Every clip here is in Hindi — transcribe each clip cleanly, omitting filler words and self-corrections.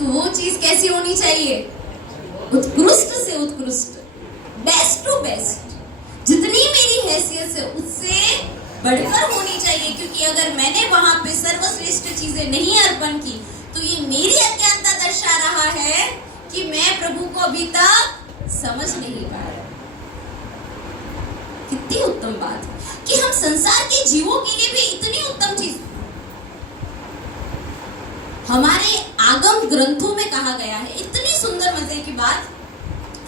तो वो चीज कैसी होनी चाहिए? उत्कृष्ट से उत्कृष्ट, बेस्ट टू बेस्ट, जितनी मेरी हैसियत है उससे बढ़कर होनी चाहिए। क्योंकि अगर मैंने वहां पे सर्वश्रेष्ठ चीजें नहीं अर्पण की तो ये मेरी अज्ञानता दर्शा रहा है कि मैं प्रभु को अभी तक समझ नहीं पा रहा। कितनी उत्तम बात है कि हम संसार के जीवों के लिए भी इतनी उत्तम चीज हमारे आगम ग्रंथों में कहा गया है। इतनी सुंदर मजे की बात,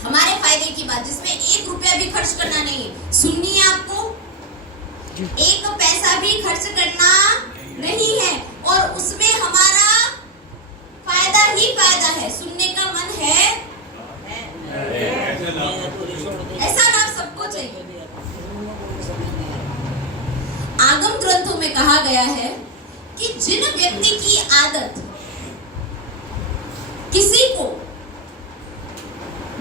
हमारे फायदे की बात, जिसमें 1 रुपया भी खर्च करना नहीं है। सुननी है आपको? 1 पैसा भी खर्च करना नहीं है और उसमें हमारा फायदा ही फायदा है। सुनने का मन है, ऐसा लाभ सबको चाहिए। आगम ग्रंथों में कहा गया है कि जिन व्यक्ति की आदत किसी को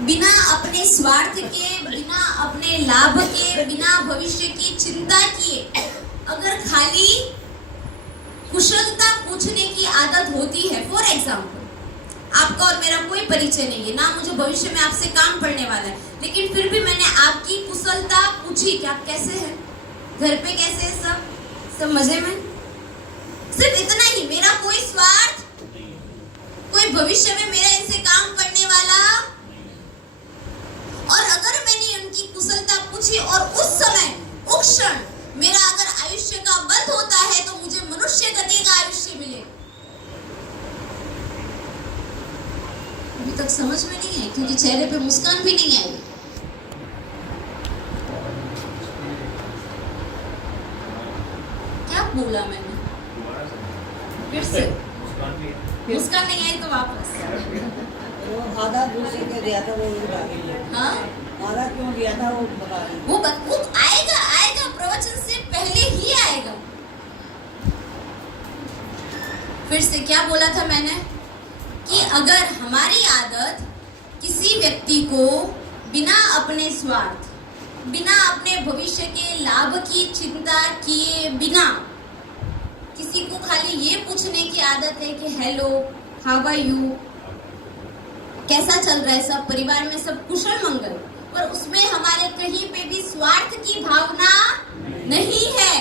बिना अपने स्वार्थ के, बिना अपने लाभ के, बिना भविष्य की चिंता किए अगर खाली कुशलता पूछने की आदत होती है। फॉर एग्जाम्पल, आपका और मेरा कोई परिचय नहीं है ना, मुझे भविष्य में आपसे काम पड़ने वाला है, लेकिन फिर भी मैंने आपकी कुशलता पूछी कि आप कैसे हैं, घर पे कैसे है, सब मजे में। सिर्फ इतना ही, मेरा कोई स्वार्थ, कोई भविष्य में मेरा इनसे काम करने वाला। और अगर मैंने उनकी कुशलता पूछी और उस समय, उस क्षण मेरा अगर आयुष्य का बंध होता है तो मुझे मनुष्य गति का आयुष्य मिले। अभी तक समझ में नहीं है क्योंकि चेहरे पे मुस्कान भी नहीं आई। क्या बोला मैंने? फिर से मुस्कान नहीं आई तो वापस। वो आधा दूसरे को दिया था, वो हाँ, आधा क्यों दिया था वो बता रही। वो आएगा प्रवचन से पहले ही आएगा। फिर से क्या बोला था मैंने कि अगर हमारी आदत किसी व्यक्ति को बिना अपने स्वार्थ, बिना अपने भविष्य के लाभ की चिंता किए बिना किसी को खाली ये पूछने की आदत है कि हेलो, हाउ आर यू, कैसा चल रहा है, सब परिवार में सब कुशल मंगल, पर उसमें हमारे कहीं पे भी स्वार्थ की भावना नहीं है।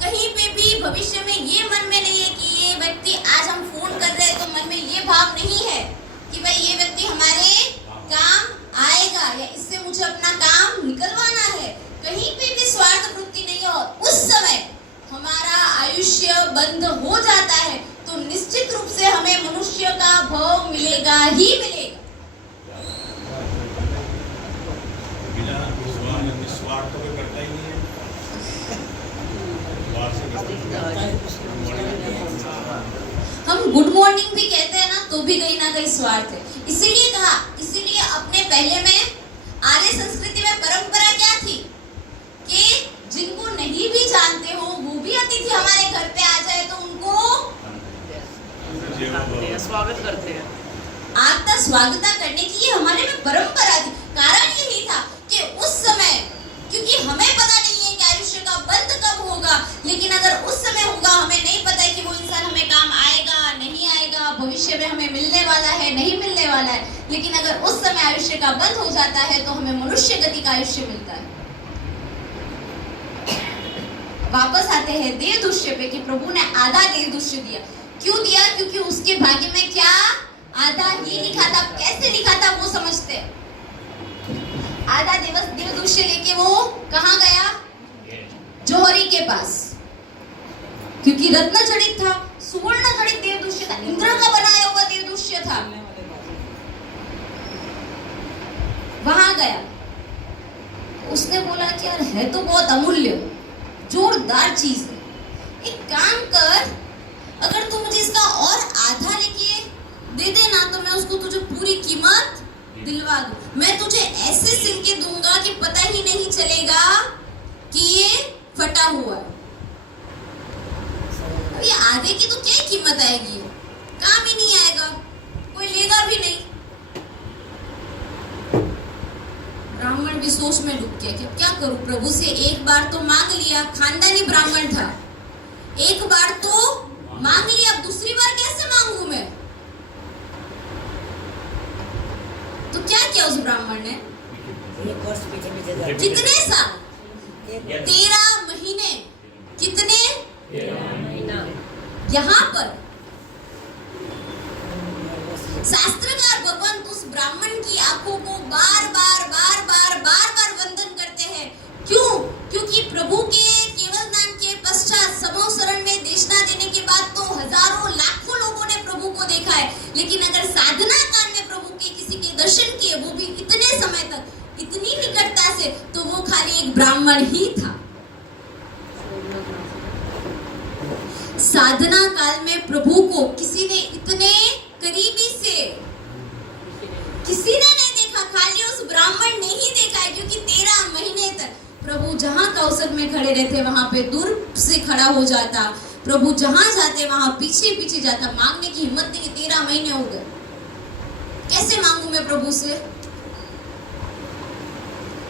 कहीं पे भी भविष्य में ये मन में नहीं है कि ये व्यक्ति, आज हम फोन कर रहे हैं तो मन में ये भाव नहीं है कि भाई ये व्यक्ति हमारे काम आएगा या इससे मुझे अपना काम निकलवाना है। कहीं पे भी स्वार्थ वृत्ति नहीं है और उस समय हमारा आयुष्य बंद हो जाता है तो निश्चित रूप से हमें मनुष्य का भाव मिलेगा ही मिलेगा। स्वार्थ तो करता ही नहीं है। हम गुड मॉर्निंग भी कहते हैं ना तो भी कहीं ना कहीं स्वार्थ है। इसीलिए कहा, इसीलिए अपने पहले में आर्य संस्कृति में परंपरा क्या थी कि जिनको नहीं भी जानते हो वो भी अतिथि हमारे घर पे आ जाए तो उनको स्वागत करते हैं। आता स्वागता करने की ये हमारे में परंपरा थी। कारण यही था कि उस समय, क्योंकि हमें पता नहीं है कि आयुष्य का बंध कब होगा, लेकिन अगर उस समय होगा, हमें नहीं पता है कि वो इंसान हमें काम आएगा नहीं आएगा, भविष्य में हमें मिलने वाला है नहीं मिलने वाला है, लेकिन अगर उस समय आयुष्य का बंध हो जाता है तो हमें मनुष्य गति का आयुष्य मिलता है। वापस आते हैं देह दुष्य पे कि प्रभु ने आधा देह दुष्य दिया। क्यों दिया? क्योंकि उसके भाग्य में क्या आधा ही लिखा था। कैसे लिखा था वो समझते। आधा देह दुष्य लेके वो कहाँ गया? जोहरी के पास, क्योंकि रत्न जड़ित था, सुवर्ण जड़ित देह दुष्य था, इंद्र का बनाया हुआ देह दुष्य था। वहां गया, उसने बोला कि यार है तो बहुत अमूल्य, जोरदार चीज है, एक काम कर, अगर तू मुझे इसका और आधा लेके दे देना तो मैं उसको तुझे पूरी कीमत दिलवा दूं। मैं तुझे ऐसे सिल के दूंगा कि पता ही नहीं चलेगा कि ये फटा हुआ है। अब ये आधे की तो क्या कीमत आएगी, काम ही नहीं आएगा, कोई लेगा भी नहीं। ब्राह्मण भी सोच में डूब गया कि क्या करूं, प्रभु से एक बार तो मांग लिया, खानदानी ब्राह्मण था, एक बार तो मांग लिया, अब दूसरी बार कैसे मांगू मैं? तो क्या किया उस ब्राह्मण ने? 1 वर्ष पीछे पीछे जाते कितने साल? 13 महीने। कितने? यहाँ पर शास्त्रकार भगवान उस ब्राह्मण की आंखों को बार बार वंदन करते हैं। क्यों? क्योंकि प्रभु के केवल नाम के पश्चात समूह शरण में देशना देने के बाद तो हजारों लाखों लोगों ने प्रभु को देखा है, लेकिन अगर साधना काल में प्रभु के किसी के दर्शन किए, वो भी इतने समय तक, इतनी निकटता से, तो वो खाली एक ब्राह्मण ही था। साधना काल में प्रभु को किसी ने इतने करीबी से किसी ने नहीं देखा, खाली उस ब्राह्मण ने ही देखा है, क्योंकि 13 महीने तक प्रभु जहां कौशल में खड़े रहते वहां पे दूर से खड़ा हो जाता, प्रभु जहां जाते वहां पीछे पीछे जाता, मांगने की हिम्मत नहीं। 13 महीने हो गए, कैसे मांगू मैं प्रभु से?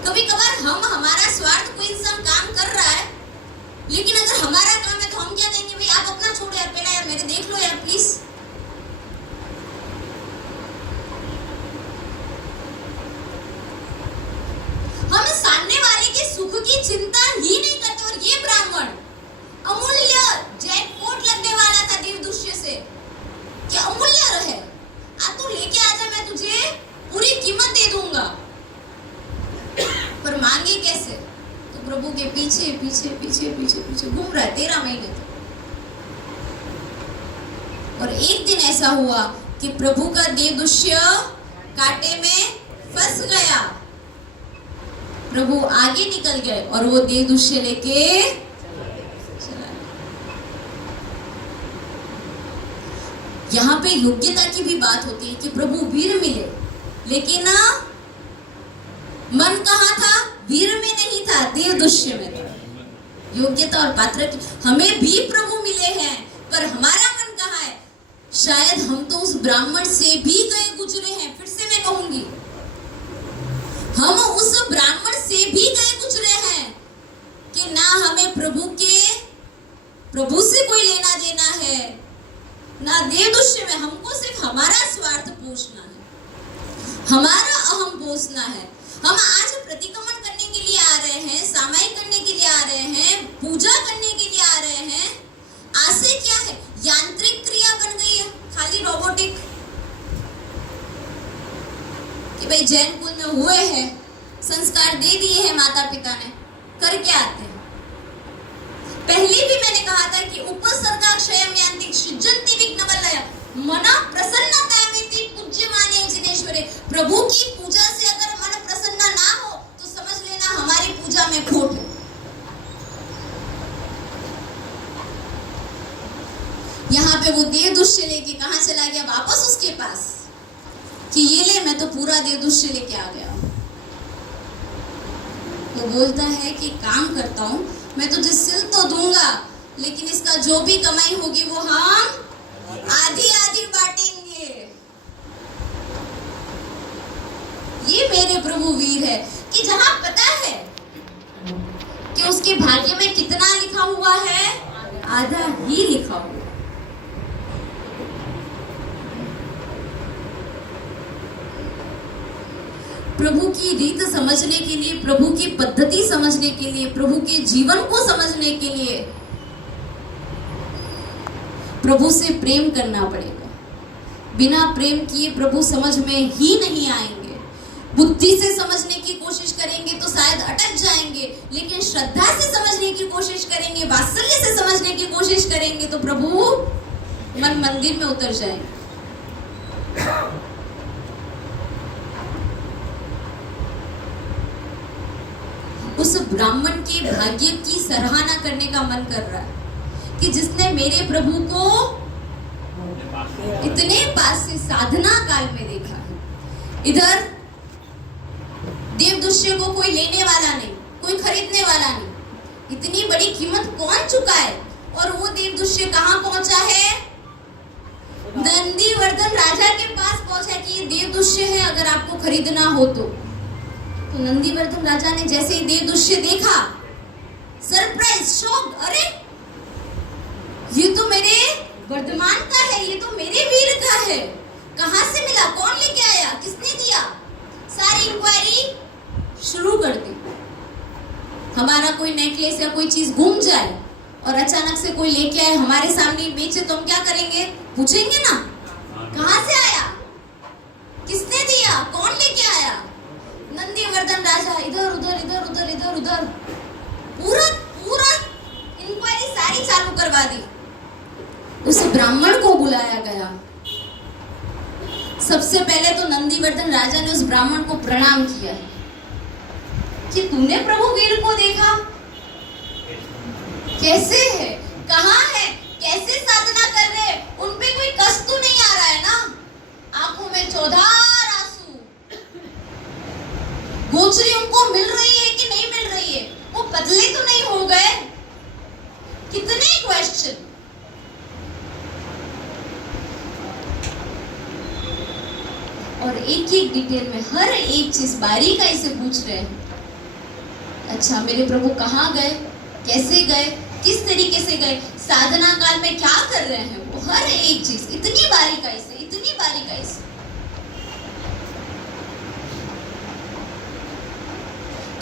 कभी कभार हम हमारा स्वार्थ, कोई इंसान काम कर रहा है, लेकिन अगर हमारा काम है तो हम क्या कहेंगे, भाई आप अपना छोड़ो यार, पहले यार मेरे देख लो यार प्लीज। हम सामने वाले के सुख की चिंता ही नहीं करते। और ये ब्राह्मण अमूल्य जैकपॉट लगने वाला था देवदुष्य से कि अमूल्य रहे, आ तू लेके आजा, मैं तुझे पूरी कीमत दे दूंगा। पर मांगे कैसे? तो प्रभु के पीछे पीछे पीछे पीछे पीछे घूम रहा है 13 महीने तक। और एक दिन ऐसा हुआ कि प्रभु का देवदुष्य कांटे में फंस गया। प्रभु आगे निकल गए और वो देवदुष्य लेके चला। यहाँ पे योग्यता की भी बात होती है कि प्रभु वीर मिले, लेकिन मन कहाँ था? वीर में नहीं था, देवदुष्य में था। योग्यता और पात्र की हमें भी प्रभु मिले हैं, पर हमारा मन कहाँ है? शायद हम तो उस ब्राह्मण से भी गए गुजरे हैं। फिर से मैं कहूंगी, हम उस ब्राह्मण से भी गए गुजरे हैं कि ना हमें प्रभु से कोई लेना देना है, ना देवदुष्य में। हमको सिर्फ हमारा स्वार्थ पोषना है, हमारा अहम पोषना है। हम आज प्रतिक्रमण करने के लिए आ रहे हैं, सामायिक करने के लिए आ रहे हैं, पूजा करने के लिए आ रहे हैं। आशय क्या है? यांत्रिक क्रिया बन गई है, खाली रोबोटिक, कि भाई जैन कुल में हुए हैं, संस्कार दे दिए हैं माता पिता ने, करके आते हैं। पहले भी मैंने कहा था कि उपसर्गाक्षयम यान्ति सृजन्ति विघ्नवलयम मन प्रसन्नतामिति पूज्यमाने जिनेश्वरे। प्रभु की पूजा से अगर मन प्रसन्न ना हो तो समझ लेना हमारी पूजा में खोट है। यहाँ पे वो देवदुष्य लेके कहाँ चला गया? वापस उसके पास कि ये ले, मैं तो पूरा देवदुष्य लेके आ गया। वो बोलता है कि काम करता हूँ, मैं तुझे सिल तो दूंगा, लेकिन इसका जो भी कमाई होगी वो हम आधी आधी बांटेंगे। ये मेरे प्रभु वीर है कि जहां पता है कि उसके भाग्य में कितना लिखा हुआ है, आधा ही लिखा हुआ। प्रभु की रीत समझने के लिए, प्रभु की पद्धति समझने के लिए, प्रभु के जीवन को समझने के लिए प्रभु से प्रेम करना पड़ेगा। बिना प्रेम किए प्रभु समझ में ही नहीं आएंगे। बुद्धि से समझने की कोशिश करेंगे तो शायद अटक जाएंगे, लेकिन श्रद्धा से समझने की कोशिश करेंगे, वात्सल्य से समझने की कोशिश करेंगे तो प्रभु मन मंदिर में उतर जाएंगे। उस ब्राह्मण के भाग्य की सराहना करने का मन कर रहा है कि जिसने मेरे प्रभु को इतने पास से साधना काल में देखा है। इधर देवदुष्य को कोई लेने वाला नहीं, कोई खरीदने वाला नहीं, इतनी बड़ी कीमत कौन चुकाए? और वो देवदुष्य कहाँ पहुंचा है? नंदीवर्धन राजा के पास पहुंचा कि ये देवदुष्य है, अगर आपको खरीदना हो तो नंदीवर्धन राजा ने जैसे ही देवदुष्य देखा, सरप्राइज, शॉक, अरे ये तो मेरे वर्धमान का है, ये तो मेरे वीर का है, कहां से मिला, कौन लेके आया, किसने दिया? हमारा कोई नेकलेस या कोई चीज गुम जाए और अचानक से कोई लेके आए हमारे सामने बेचे तो हम क्या करेंगे? पूछेंगे ना, कहाँ से आया, किसने दिया, कौन लेके आया? नंदीवर्धन राजा इधर उधर इधर उधर इधर उधर पूरा पूरा इंक्वायरी सारी चालू करवा दी। उस ब्राह्मण को बुलाया गया। सबसे पहले तो नंदीवर्धन राजा ने उस ब्राह्मण को प्रणाम किया कि तूने प्रभु वीर को देखा, कैसे है, कहाँ है, कैसे साधना कर रहे हैं, उन पे कोई कष्ट तो नहीं आ रहा है ना? आंखों में चौधार आंसू, गोचरी उनको मिल रही है कि नहीं मिल रही है, वो पतले तो नहीं हो गए? कितने क्वेश्चन। और एक एक डिटेल में हर एक चीज बारीकाई से पूछ रहे हैं। अच्छा मेरे प्रभु कहाँ गए, कैसे गए, किस तरीके से गए, साधना काल में क्या कर रहे हैं, वो हर एक चीज इतनी बारीकाई से, इतनी बारीकाई से।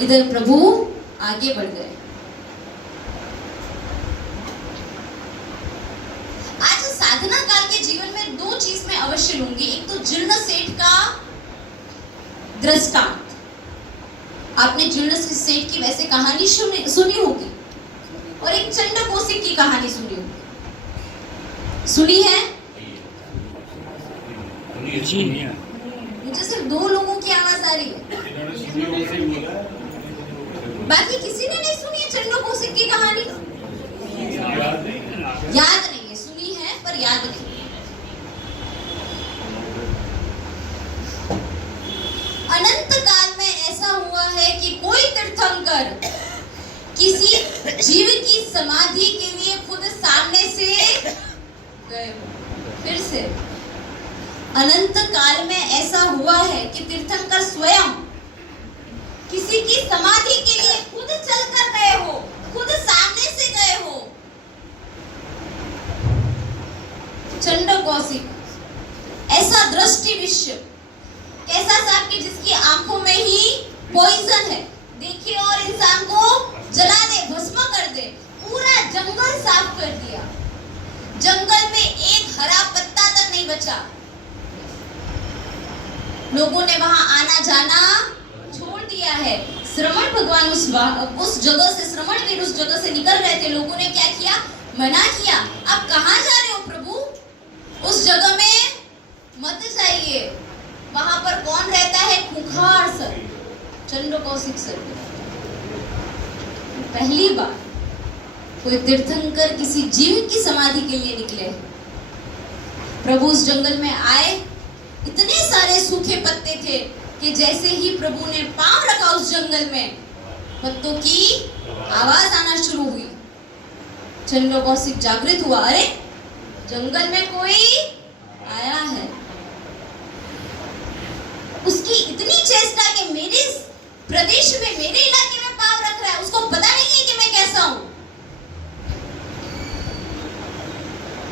इधर प्रभु आगे बढ़ गए। आज साधना काल के जीवन में दो चीज मैं अवश्य लूंगी। एक तो जीर्ण सेठ का दृष्टांत। आपने जीर्ण सेठ की वैसे कहानी सुनी होगी, और एक चंड कौशिक की कहानी सुनी होगी। सुनी है? मुझे सिर्फ दो लोगों की आवाज आ रही है, बाकी किसी ने नहीं सुनी है चंड कौशिक की कहानी? याद नहीं है, सुनी है पर याद नहीं। अनंत काल में ऐसा हुआ है कि कोई तीर्थंकर किसी जीव की समाधि के लिए खुद सामने से गए। फिर से अनंत काल में ऐसा हुआ है कि तीर्थंकर स्वयं किसी की समाधि के लिए खुद चलकर गए हो, खुद सामने से गए हो। चंड कौशिक ऐसा दृष्टि विश्व, कैसा साहब की जिसकी आंखों में ही पॉइजन है, देखिए और इंसान को जला दे, भस्म कर दे, पूरा जंगल साफ कर दिया, जंगल में एक हरा पत्ता तक नहीं बचा। लोगों ने वहां आना जाना छोड़ दिया है। श्रमण भगवान उस जगह से, श्रमण वीर उस जगह से निकल रहे थे। लोगों ने क्या किया? मना किया, आप कहां जा रहे हो प्रभु, उस जगह में मत जाइए, वहां पर कौन रहता है? खूंखार सर, चंड कौशिक सर। पहली बार कोई तीर्थंकर किसी जीव की समाधि के लिए निकले। प्रभु उस जंगल में आए, इतने सारे सूखे पत्ते थे कि जैसे ही प्रभु ने पांव रखा उस जंगल में, पत्तों की आवाज आना शुरू हुई। चंड कौशिक जागृत हुआ, अरे जंगल में कोई आया है। उसकी इतनी चेष्टा कि मेरे प्रदेश में, मेरे इलाके में पांव रख रहा है, उसको पता नहीं है कि मैं कैसा हूं।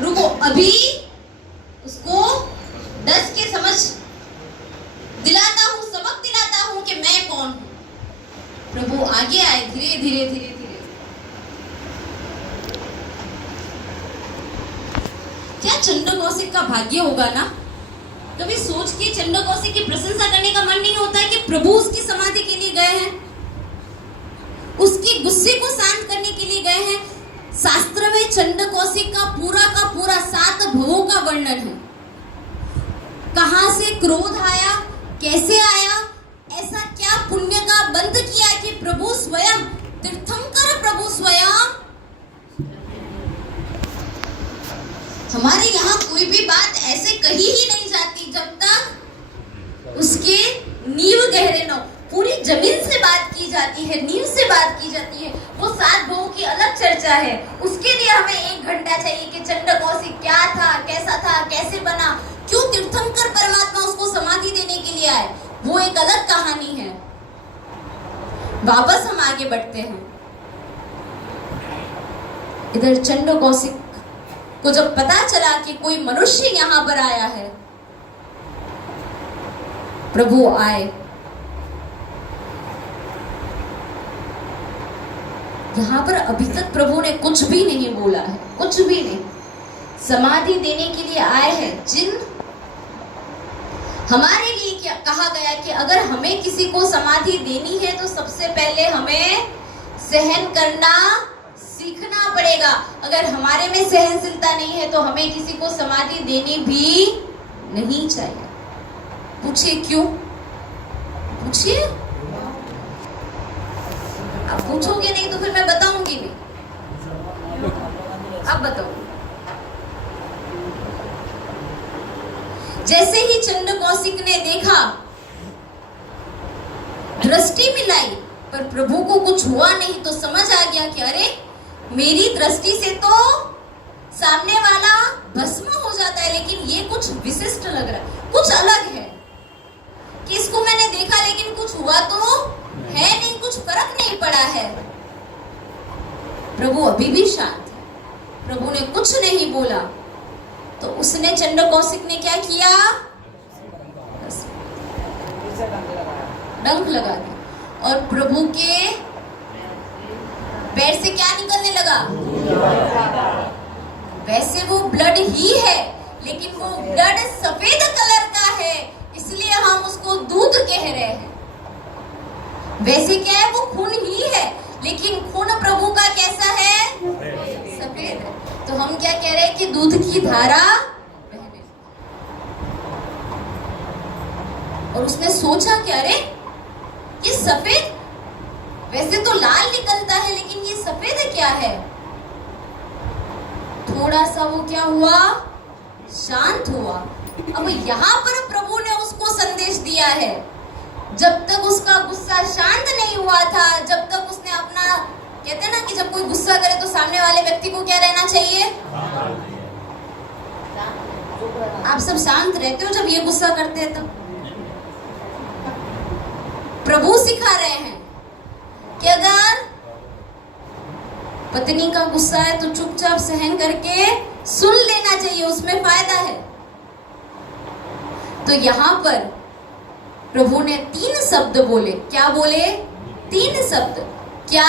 रुको, अभी उसको डस के समझ दिलाता हूं, सबक दिलाता हूं कि मैं कौन हूं। प्रभु आगे आए, धीरे धीरे धीरे धीरे। क्या चंड कौशिक का भाग्य होगा ना? कभी सोच के चंड कौशिक की प्रशंसा करने का मन नहीं होता है कि प्रभु उसकी समाधि के लिए गए हैं, उसके गुस्से को शांत करने के लिए गए हैं। शास्त्र में चंड कौशिक का पूरा 7 भवों का वर्णन है। कहां से क्रोध आया, कैसे आया, ऐसा क्या पुण्य का बंध किया कि प्रभु स्वयं, तीर्थंकर प्रभु स्वयं। हमारे यहाँ कोई भी बात ऐसे कही ही नहीं जाती जब तक उसके नींव गहरे न हो। पूरी जमीन से बात की जाती है, नींव से बात की जाती है। वो 7 भवों की अलग चर्चा है, उसके लिए हमें 1 घंटा चाहिए कि चंड कौशिक क्या था, कैसा था, कैसे बना, क्यों तीर्थंकर परमात्मा उसको समाधि देने के लिए आए, वो एक अलग कहानी है। वापस हम आगे बढ़ते हैं। इधर चंड कौशिक को जब पता चला कि कोई मनुष्य यहां पर आया है, प्रभु आए। यहाँ पर अभी तक प्रभु ने कुछ भी नहीं बोला है, कुछ भी नहीं। समाधि देने के लिए आए हैं। जिन हमारे लिए क्या कहा गया कि अगर हमें किसी को समाधि देनी है तो सबसे पहले हमें सहन करना सीखना पड़ेगा। अगर हमारे में सहनशीलता नहीं है तो हमें किसी को समाधि देनी भी नहीं चाहिए। पूछिए क्यों? पूछिए। आप पूछोगे नहीं तो फिर मैं बताऊंगी नहीं। अब बताओ। जैसे ही चंड कौशिक ने देखा, दृष्टि मिलाई, पर प्रभु को कुछ हुआ नहीं, तो समझ आ गया कि अरे मेरी दृष्टि से तो सामने वाला भस्म हो जाता है, लेकिन ये कुछ विशिष्ट लग रहा है, कुछ अलग है कि इसको मैंने देखा लेकिन कुछ हुआ तो है नहीं, कुछ फर्क नहीं पड़ा है। प्रभु अभी भी शांत है, प्रभु ने कुछ नहीं बोला। तो उसने चंड कौशिक ने क्या किया? डंक लगा दिया और प्रभु के पैर से क्या निकलने लगा? वैसे वो ब्लड ही है, लेकिन वो ब्लड सफेद कलर का है, इसलिए हम उसको दूध कह रहे हैं। वैसे क्या है? वो खून ही है, लेकिन खून प्रभु का कैसा है? सफेद है। तो हम क्या कह रहे हैं कि दूध की धारा बहने। और उसने सोचा कि अरे ये सफेद, वैसे तो लाल निकलता है, लेकिन ये सफेद क्या है? थोड़ा सा वो क्या हुआ? शांत हुआ। अब यहाँ पर प्रभु ने उसको संदेश दिया है, जब तक उसका गुस्सा शांत नहीं हुआ था, जब तक उसने अपना, कहते हैं ना कि जब कोई गुस्सा करे तो सामने वाले व्यक्ति को क्या रहना चाहिए? आप सब शांत रहते हो जब ये गुस्सा करते हैं तब? प्रभु सिखा रहे हैं कि अगर पत्नी का गुस्सा है तो चुपचाप सहन करके सुन लेना चाहिए, उसमें फायदा है। तो यहाँ पर प्रभु ने 3 शब्द बोले। क्या बोले? 3 शब्द। क्या?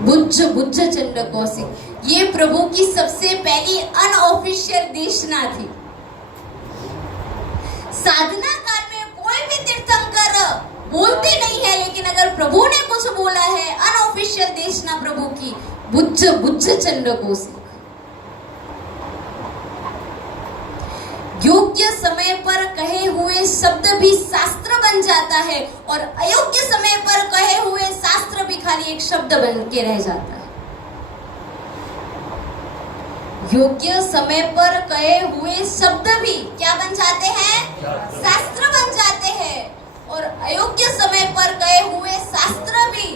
बुज्ज बुज्ज चंड कौशिक। ये प्रभु की सबसे पहली अनऑफिशियल देशना थी। साधना काल में कोई भी तीर्थंकर बोलते नहीं है, लेकिन अगर प्रभु ने कुछ बोला है, अनऑफिशियल देशना प्रभु की, बुज्ज बुज्ज चंड कौशिक। योग्य समय पर कहे हुए शब्द भी शास्त्र बन जाता है, और अयोग्य समय पर कहे हुए शास्त्र भी खाली एक शब्द बन के रह जाता है। योग्य समय पर कहे हुए शब्द भी क्या बन जाते हैं? शास्त्र बन जाते हैं, और अयोग्य समय पर कहे हुए शास्त्र भी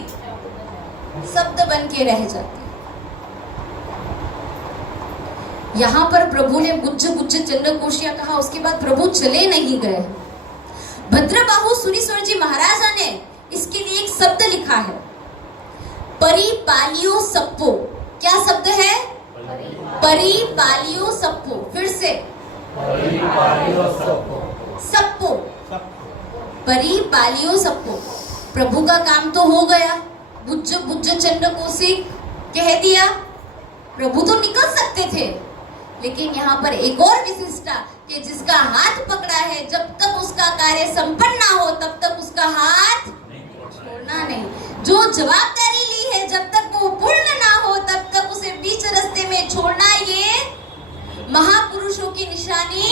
शब्द बन के रह जाते हैं। यहाँ पर प्रभु ने बुज्ज बुज्ज चंड कौशिक कहा, उसके बाद प्रभु चले नहीं गए। भद्रबाहु सूरीश्वर जी महाराजा ने इसके लिए एक शब्द लिखा है, परिपालियो सप्पो। क्या शब्द है? परिपालियो सप्पो। फिर से सप्पो, परिपालियो सप्पो। प्रभु का काम तो हो गया, बुज्ज बुज्ज चंड कौशिक कह दिया, प्रभु तो निकल सकते थे, लेकिन यहाँ पर एक और विशिष्टता कि जिसका हाथ पकड़ा है, जब तक उसका कार्य संपन्न ना हो तब तक उसका हाथ छोड़ना नहीं। जो जवाबदारी ली है, जब तक वो पूर्ण ना हो तब तक उसे बीच रास्ते में छोड़ना, ये महापुरुषों की निशानी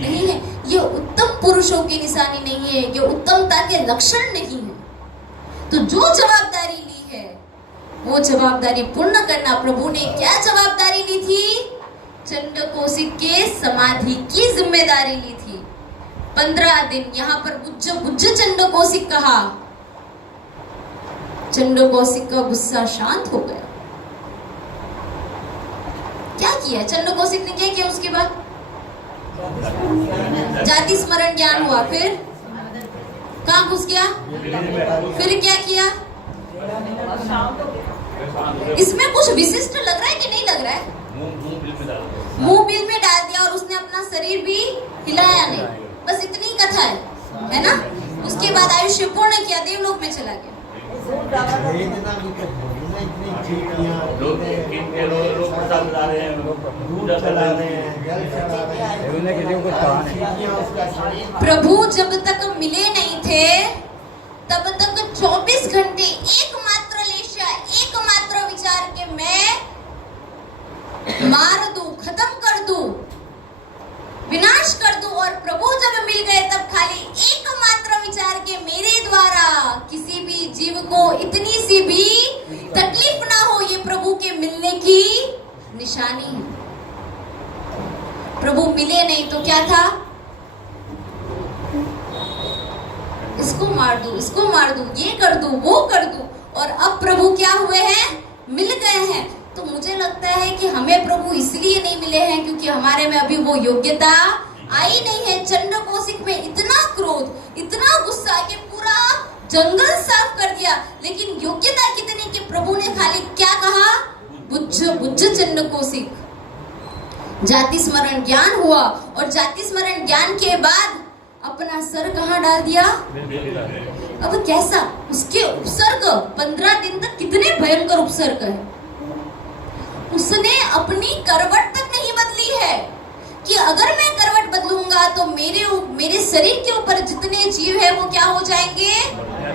नहीं है, ये उत्तम पुरुषों की निशानी नहीं है, ये उत्तमता के लक्षण नहीं है। तो जो जवाबदारी ली है वो जवाबदारी पूर्ण करना। प्रभु ने क्या जवाबदारी ली थी? चंड कौशिक के समाधि की जिम्मेदारी ली थी। 15 दिन यहाँ पर बुज्ज बुज्ज चंड कौशिक कहा। चंड कौशिक का गुस्सा शांत हो गया। क्या किया चंड कौशिक ने? क्या किया उसके बाद? जाति स्मरण ज्ञान हुआ, फिर कहाँ घुस गया, फिर क्या किया? इसमें कुछ विशिष्ट लग रहा है कि नहीं लग रहा है? मुंह बिल में डाल दिया और उसने अपना शरीर भी हिलाया नहीं, बस इतनी कथा है ना? उसके बाद आयुष्य पूर्ण किया, देवलोक में चला गया। वेदना भी तो भोगना, इतनी चीटियां, लोग प्रसाद ला रहे हैं, दूध चला रहे हैं, जल चला रहे हैं, उन्होंने किसी को कहा नहीं। चीटियां उसका शरीर प्रभु जब तक मिले नहीं थे तब तक 24 घंटे एकमात्र लेशा, एकमात्र विचार के मैं मार दूं, खत्म कर दूं, विनाश कर दूं। और प्रभु जब मिल गए तब खाली एकमात्र विचार के मेरे द्वारा किसी भी जीव को इतनी सी भी तकलीफ ना हो, ये प्रभु के मिलने की निशानी है। प्रभु मिले नहीं तो क्या था? इसको मार दूं, इसको मार दूं, ये कर दूं, वो कर दूं। और अब प्रभु क्या हुए हैं? मिल गए हैं। तो मुझे लगता है कि हमें प्रभु इसलिए नहीं मिले हैं क्योंकि हमारे में अभी वो योग्यता आई नहीं है। चंद्र कौशिक में इतना क्रोध, इतना गुस्सा कि पूरा जंगल साफ कर दिया, लेकिन योग्यता कितनी कि प्रभु ने खाली क्या कहा? बुझ बुझ चंद्र कौशिक। जाति स्मरण ज्ञान हुआ और जाति स्मरण ज्ञान के बाद अपना सर कहाँ डाल दिया? अब कैसा उसके उपसर्ग 15 दिन तक कितने भयंकर उपसर्ग है। उसने अपनी करवट तक नहीं बदली है कि अगर मैं करवट बदलूंगा तो मेरे शरीर के ऊपर जितने जीव है वो क्या हो जाएंगे?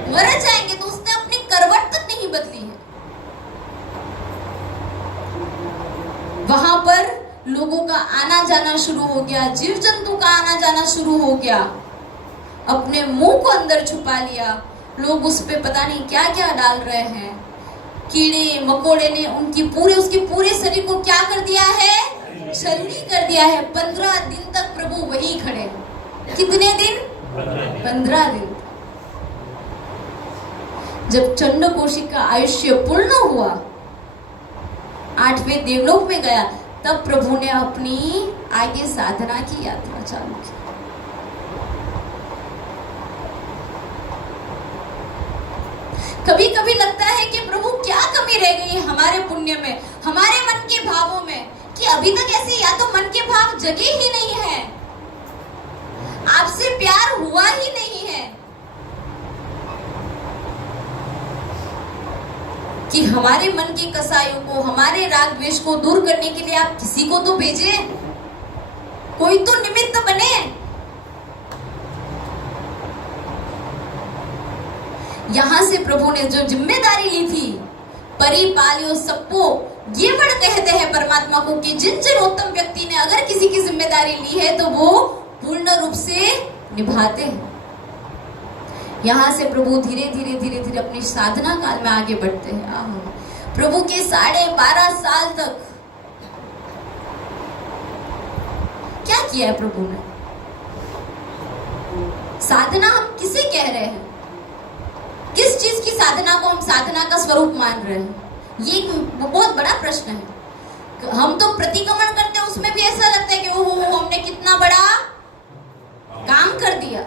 मर जाएंगे। तो उसने अपनी करवट तक नहीं बदली है। वहां पर लोगों का आना जाना शुरू हो गया, जीव जंतु का आना जाना शुरू हो गया। अपने मुंह को अंदर छुपा लिया। लोग उस पे पता नहीं क्या क्या डाल रहे हैं। कीड़े मकोड़े ने उसके पूरे शरीर को क्या कर दिया है? छलनी कर दिया है। 15 दिन तक प्रभु वही खड़े। कितने दिन? 15 दिन। जब चंद्र कौशिक का आयुष्य पूर्ण हुआ, 8वें देवलोक में गया, तब प्रभु ने अपनी आगे साधना की यात्रा चालू की। कभी कभी लगता है कि प्रभु क्या कमी रह गई है हमारे पुण्य में, हमारे मन के भावों में, कि अभी तक ऐसे या तो मन के भाव जगे ही नहीं है, आपसे प्यार हुआ ही नहीं है कि हमारे मन के कसायों को, हमारे राग द्वेष को दूर करने के लिए आप किसी को तो भेजे, कोई तो निमित्त बने। यहां से प्रभु ने जो जिम्मेदारी ली थी, परिपालियो सबको, ये वर्ड कहते हैं परमात्मा को कि जिन उत्तम व्यक्ति ने अगर किसी की जिम्मेदारी ली है तो वो पूर्ण रूप से निभाते हैं। यहां से प्रभु धीरे धीरे अपनी साधना काल में आगे बढ़ते हैं। प्रभु के 12.5 साल तक क्या किया है प्रभु ने? साधना हम किसे कह रहे हैं? किस चीज की साधना को हम साधना का स्वरूप मान रहे हैं? ये एक बहुत बड़ा प्रश्न है। हम तो प्रतिक्रमण करते हैं, उसमें भी ऐसा लगता है कि ओहो हमने कितना बड़ा काम कर दिया।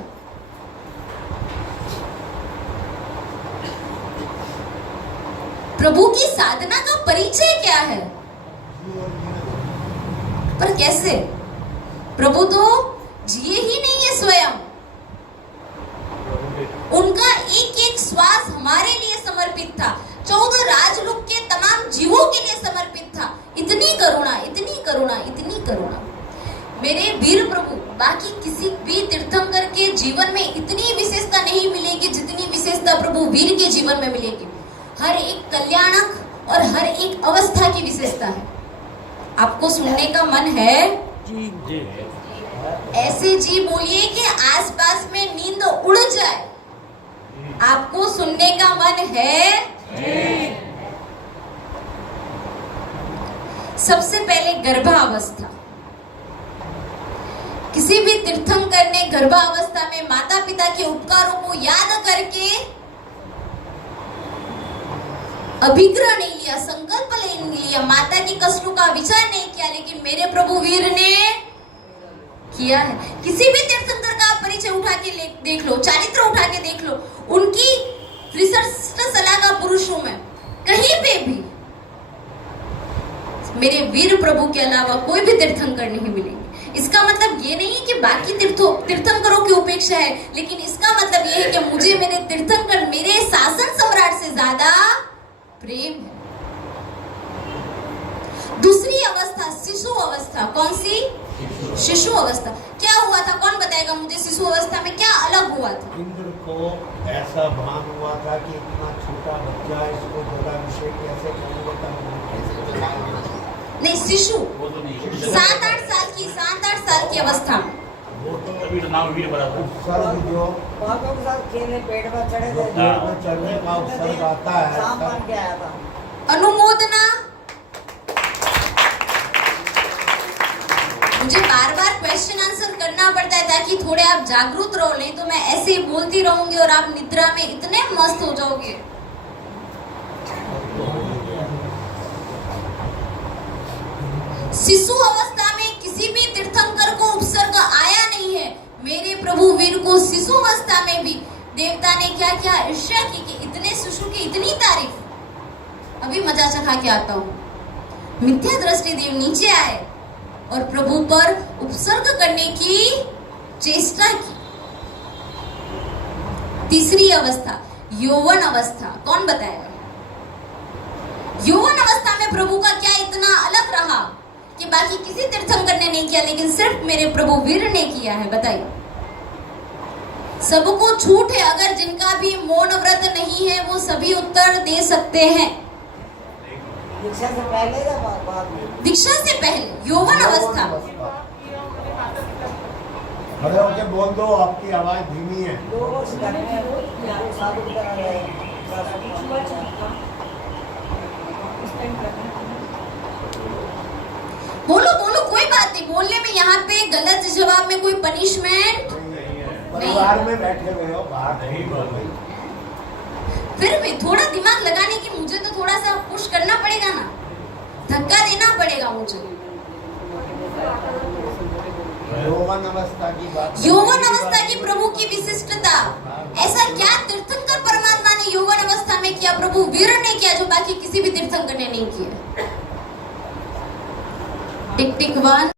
प्रभु की साधना का परिचय क्या है? पर कैसे? प्रभु तो जिए ही नहीं है स्वयं। उनका एक एक श्वास हमारे लिए समर्पित था, 14 राजलोक के तमाम जीवों के लिए समर्पित था। इतनी करुणा, इतनी करुणा, इतनी करुणा। मेरे वीर प्रभु, बाकी किसी भी तीर्थंकर के जीवन में इतनी विशेषता नहीं मिलेगी जितनी विशेषता प्रभु वीर के जीवन में मिलेगी। हर एक कल्याणक और हर एक अवस्था की विशेषता है। आपको सुनने का मन है? जी। ऐसे जी बोलिए कि आसपास में नींद उड़ जाए। आपको सुनने का मन है? सबसे पहले गर्भावस्था। किसी भी तीर्थंकर ने गर्भावस्था में माता पिता के उपकारों को याद करके अभिग्रह नहीं लिया, संकल्प नहीं लिया, माता की कष्टों का विचार नहीं किया, लेकिन मेरे प्रभु वीर ने किया है। किसी भी तीर्थंकर का परिचय उठा के देख लो, चरित्र उठा के देख लो, उनकी त्रिसठ सलाका पुरुषों में कहीं पे भी मेरे वीर प्रभु के अलावा कोई भी तीर्थंकर नहीं मिलेंगे। इसका मतलब ये नहीं है कि बाकी तीर्थंकरों की उपेक्षा है, लेकिन इसका मतलब ये है कि मुझे मेरे तीर्थंकर, मेरे शासन सम्राट से ज्यादा प्रेम है। दूसरी अवस्था शिशु अवस्था। कौन सी? शिशु अवस्था। क्या हुआ था, कौन बताएगा मुझे? शिशु अवस्था में क्या अलग हुआ था? इंद्र को ऐसा भान हुआ था कि इतना छोटा बच्चा, इसको जलाभिषेक कैसे करेंगे, तब हम कैसे चलाएंगे। नहीं, शिशु वो तो नहीं 7-8 साल की अवस्था में। वो तो अभी तो नाम वीर बराबर उपसर्ग जो बाबा के साथ खेलने पेट में चढ़े थे, पेट में चलने का उपसर्ग आता है, शाम तब बन के आया था। अनुमोदना। मुझे बार बार क्वेश्चन आंसर करना पड़ता है ताकि थोड़े आप जागरूक रहो, नहीं तो मैं ऐसे ही बोलती रहूंगी और आप निद्रा में इतने मस्त हो जाओगे। शिशु अवस्था में किसी भी तीर्थंकर को उपसर्ग आया नहीं है। मेरे प्रभु वीर को शिशु अवस्था में भी देवता ने क्या क्या ईर्ष्या की कि इतने शिशु की इतनी तारीफ। अभी मजा चखा के आता हूँ। मिथ्या दृष्टि देव नीचे आए और प्रभु पर उपसर्ग करने की चेष्टा की। तीसरी अवस्था यौवन अवस्था। कौन बताएगा? यौवन अवस्था में प्रभु का क्या इतना अलग रहा कि बाकी किसी तीर्थंकर ने नहीं किया, लेकिन सिर्फ मेरे प्रभु वीर ने किया है? बताइए। सबको छूट है, अगर जिनका भी मौन व्रत नहीं है वो सभी उत्तर दे सकते हैं। दीक्षा से पहले या बाद में? दीक्षा से पहले यौवन अवस्था। खड़े होके बोल दो, आपकी आवाज धीमी है। 2 वर्ष घर में साधु की तरह रहे। बोलो बोलो, कोई बात नहीं, बोलने में यहाँ पे गलत जवाब में कोई पनिशमेंट। परिवार में बैठे हुए हो, बाहर नहीं बोल रही। फिर भी थोड़ा दिमाग लगाने की मुझे तो थोड़ा सा पुश करना पड़ेगा ना, धक्का देना पड़ेगा मुझे। यौवन अवस्था की बात। यौवन अवस्था की प्रभु की विशिष्टता। ऐसा क्या तीर्थंकर परमात्मा ने यौवन अवस्था में किया, प्रभु वीर ने किया, जो बाकी किसी भी तीर्थंकर ने नहीं किया? टिक टिक 1